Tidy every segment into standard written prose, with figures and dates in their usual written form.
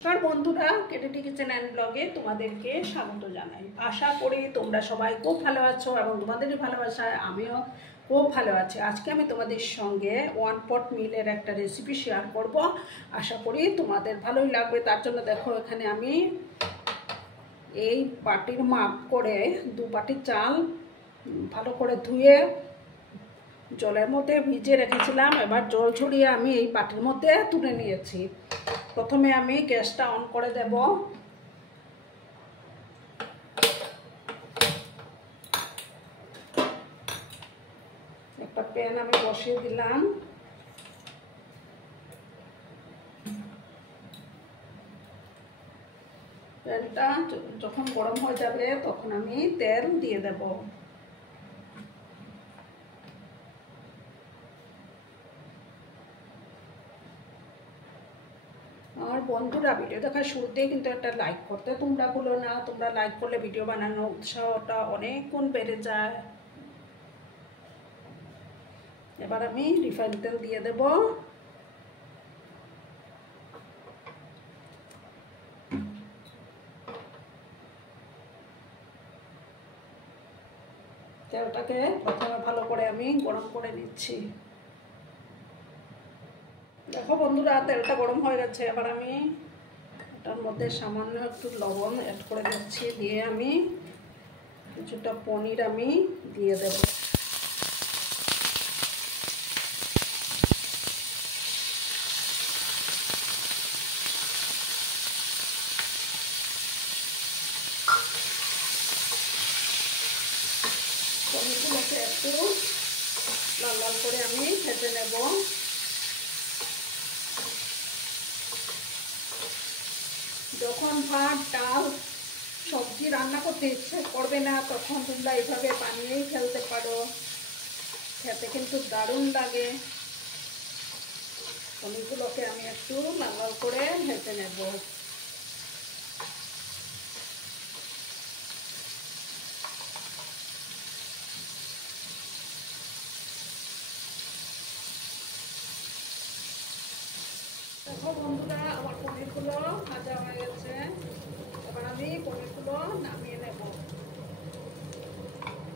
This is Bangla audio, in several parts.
নমস্কার বন্ধুরা, কেটিটি কিচেন অ্যান্ড ব্লগে তোমাদেরকে স্বাগত জানাই। আশা করি তোমরা সবাই খুব ভালো আছো এবং তোমাদেরই ভালোবাসায় আমিও খুব ভালো আছি। আজকে আমি তোমাদের সঙ্গে ওয়ান পট মিলের একটা রেসিপি শেয়ার করব। আশা করি তোমাদের ভালোই লাগবে। তার জন্য দেখো, এখানে আমি এই বাটির মাপ করে 2 বাটি চাল ভালো করে ধুয়ে জলের মধ্যে ভিজিয়ে রেখেছিলাম। এবার জল ছড়িয়ে আমি এই বাটির মধ্যে তুলে নিয়েছি। প্রথমে আমি গ্যাসটা অন করে দেব। একটা প্যান আমি বসিয়ে দিলাম। প্যানটা যখন গরম হয়ে যাবে তখন আমি তেল দিয়ে দেব। আর বন্ধুরা, ভিডিও দেখার শুরুতেই কিন্তু একটা লাইক করতে তোমরা ভুলো না। তোমরা লাইক করলে ভিডিও বানানোর উৎসাহটা অনেক গুণ বেড়ে যায়। এবার আমি রিফাইন তেল দিয়ে দেব। তেলটাকে প্রথমে ভালো করে আমি গরম করে নিচ্ছি। দেখো বন্ধুরা, তেলটা গরম হয়ে গেছে। এবার আমি এটার মধ্যে সামান্য একটু লবণ অ্যাড করে দিচ্ছি। দিয়ে আমি কিছুটা পনির আমি দিয়ে দেব। পনিরগুলোকে একটু লাল লাল করে আমি ভেজে নেব। যখন ভাত, ডাল, সবজি রান্না করতে ইচ্ছে করবে না তখন তোমরা এইভাবে বানিয়েই ফেলতে পারো। খেতে কিন্তু দারুণ লাগে। পনিরগুলোকে আমি একটু লাল লাল করে ভেজে নেব। দেখো বন্ধুরা, আমার পনিরগুলো ভাজা হয়ে গেছে। এবার আমি পনিরগুলো নামিয়ে নেব।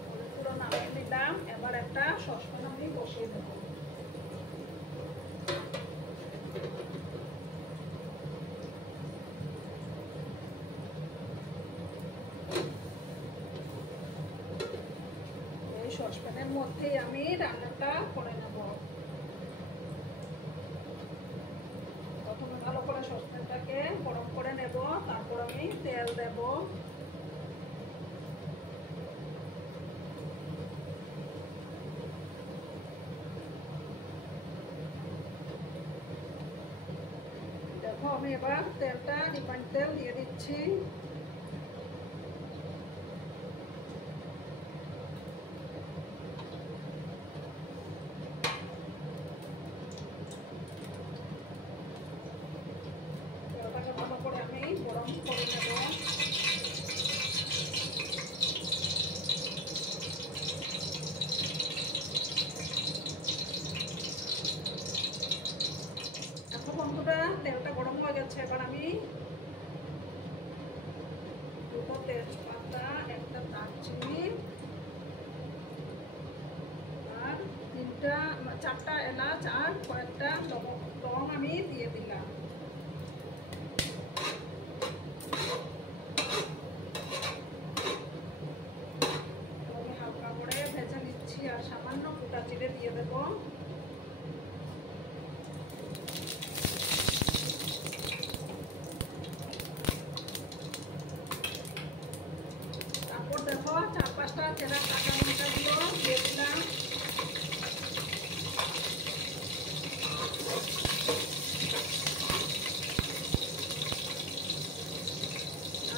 পনিরগুলো নামিয়ে নিলাম। এবার একটা সসপ্যান আমি বসিয়ে দেব। এই সসপ্যানের মধ্যেই আমি রান্নাটা করে নেব। প্রথমে ভালো করে সসপ্যানটাকে গরম করে নেব, তারপর আমি তেল দেব। দেখো, আমি এবার তেলটা রিফাইন্ড তেল দিয়ে দিচ্ছি। তেলটাকে ভালো করে আমি গরম করে নেব। এখন বন্ধুরা, তেলটা গরম হয়ে গেছে। এবার আমি 2টো তেজপাতা, একটা দারচিনি আর 4টা এলাচ আর কয়েকটা লবঙ্গ আমি দিয়ে দিলাম। আমি হালকা করে ভেজে নিচ্ছি আর সামান্য গোটা জিরে দিয়ে দেবো। তারপর দেখো, 4-5টা চেরা কাঁচা লঙ্কাগুলো দিয়ে দিলাম।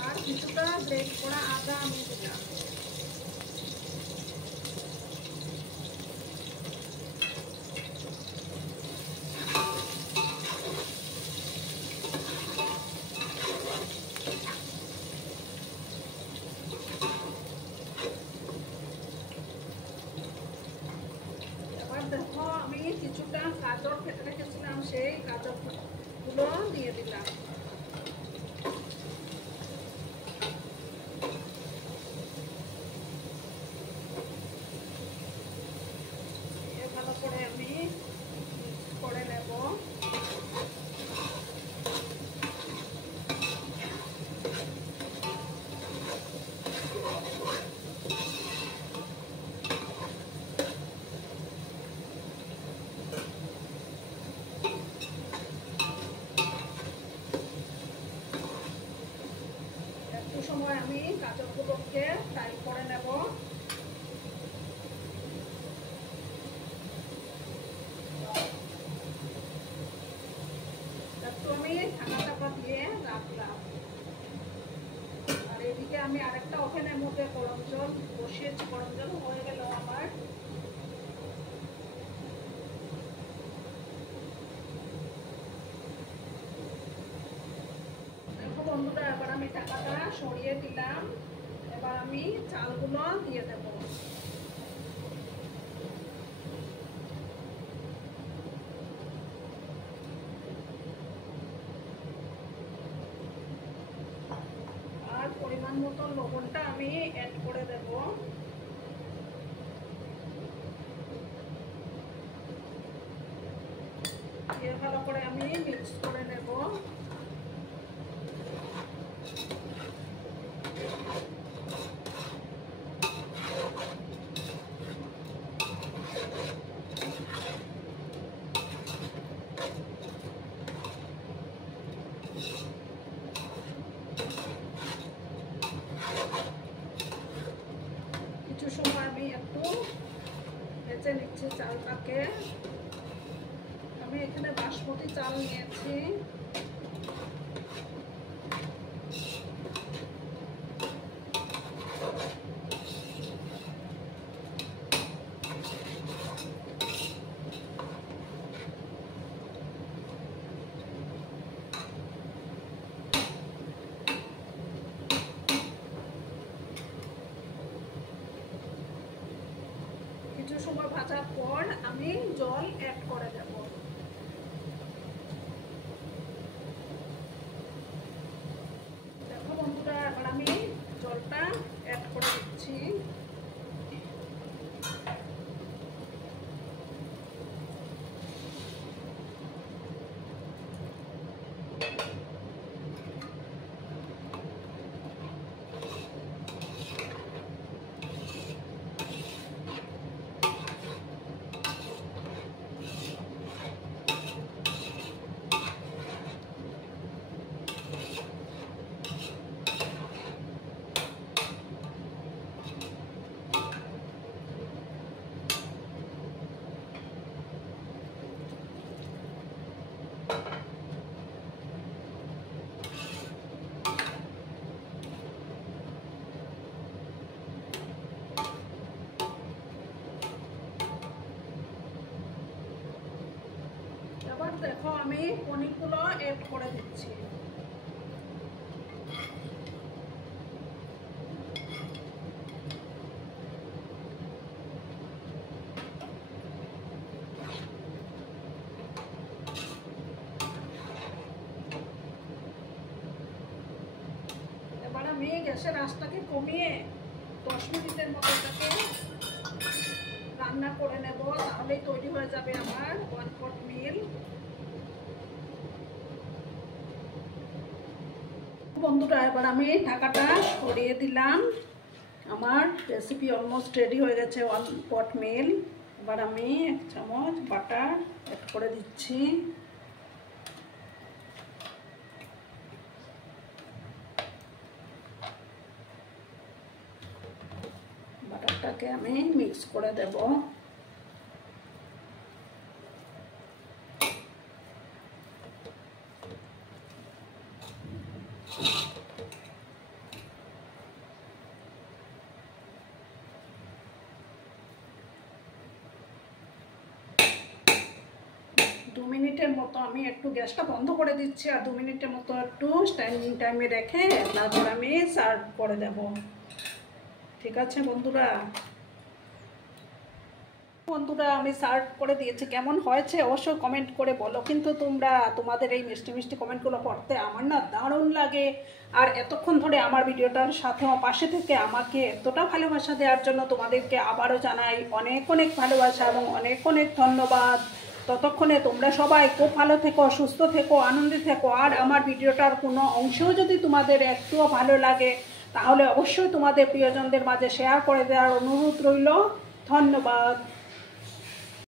আর কিছুটা গ্রেট করা আদা আমি দিলাম। দেখো, আমি কিছুটা গাজর কেটে রেখেছিলাম, সেই গাজরগুলো দিয়ে দিলাম। গাজরগুলোকে ফ্রাই করে নেব। একটু আমি ঢাকা দিয়ে রাখলাম। আর এদিকে আমি আরেকটা ওভেনের মধ্যে গরম জল বসিয়েছি, গরম জল হয়ে গেল আমার। দেখো বন্ধুরা, এবার আমি ঢাকাটা সরিয়ে দিলাম। এবার আমি চালগুলো দিয়ে দেব। আর পরিমাণ মতো লবণটা আমি অ্যাড করে দেব। দিয়ে ভালো করে আমি মিক্স করে নেব। কিছু সময় আমি একটু ভেজে নিচ্ছি চালটাকে। আমি এখানে বাসমতি চাল নিয়েছি। কিছু সময় ভাজার পর আমি জল অ্যাড করে দেব। দেখো বন্ধুরা, এবার আমি জলটা অ্যাড করে দিচ্ছি। এবার দেখো আমি পনিরগুলো অ্যাড করে দিচ্ছি। এবার আমি গ্যাসের আঁচটাকে কমিয়ে 10 মিনিটের মতো এটাকে রান্না করে নেব। তাহলেই তৈরি হয়ে যাবে আমার 1 পট মিল। বন্ধুরা, এবার আমি ঢাকাটা সরিয়ে দিলাম। আমার রেসিপি অলমোস্ট রেডি হয়ে গেছে 1 পট মিল। এবার আমি 1 চামচ বাটার অ্যাড করে দিচ্ছি। বাটারটাকে আমি মিক্স করে দেব। দু মিনিটের মতো আমি একটু গ্যাসটা বন্ধ করে দিচ্ছি। আর 2 মিনিটের মতো একটু স্ট্যান্ডিং টাইমে রেখে তারপর আমি সার্ভ করে দেব। ঠিক আছে বন্ধুরা, আমি সার্ভ করে দিয়েছি। কেমন হয়েছে অবশ্যই কমেন্ট করে বলো। কিন্তু তোমরা তোমাদের এই মিষ্টি মিষ্টি কমেন্টগুলো পড়তে আমার না দারুণ লাগে। আর এতক্ষণ ধরে আমার ভিডিওটার সাথে আমার পাশে থেকে আমাকে এতটা ভালোবাসা দেওয়ার জন্য তোমাদেরকে আবারও জানাই অনেক অনেক ভালোবাসা এবং অনেক অনেক ধন্যবাদ। ততক্ষণে তোমরা সবাই খুব ভালো থেকো, সুস্থ থেকো, আনন্দে থেকো। আর আমার ভিডিওটার কোনো অংশও যদি তোমাদের একটুও ভালো লাগে তাহলে অবশ্যই তোমাদের প্রিয়জনদের মাঝে শেয়ার করে দেওয়ার অনুরোধ রইল। ধন্যবাদ।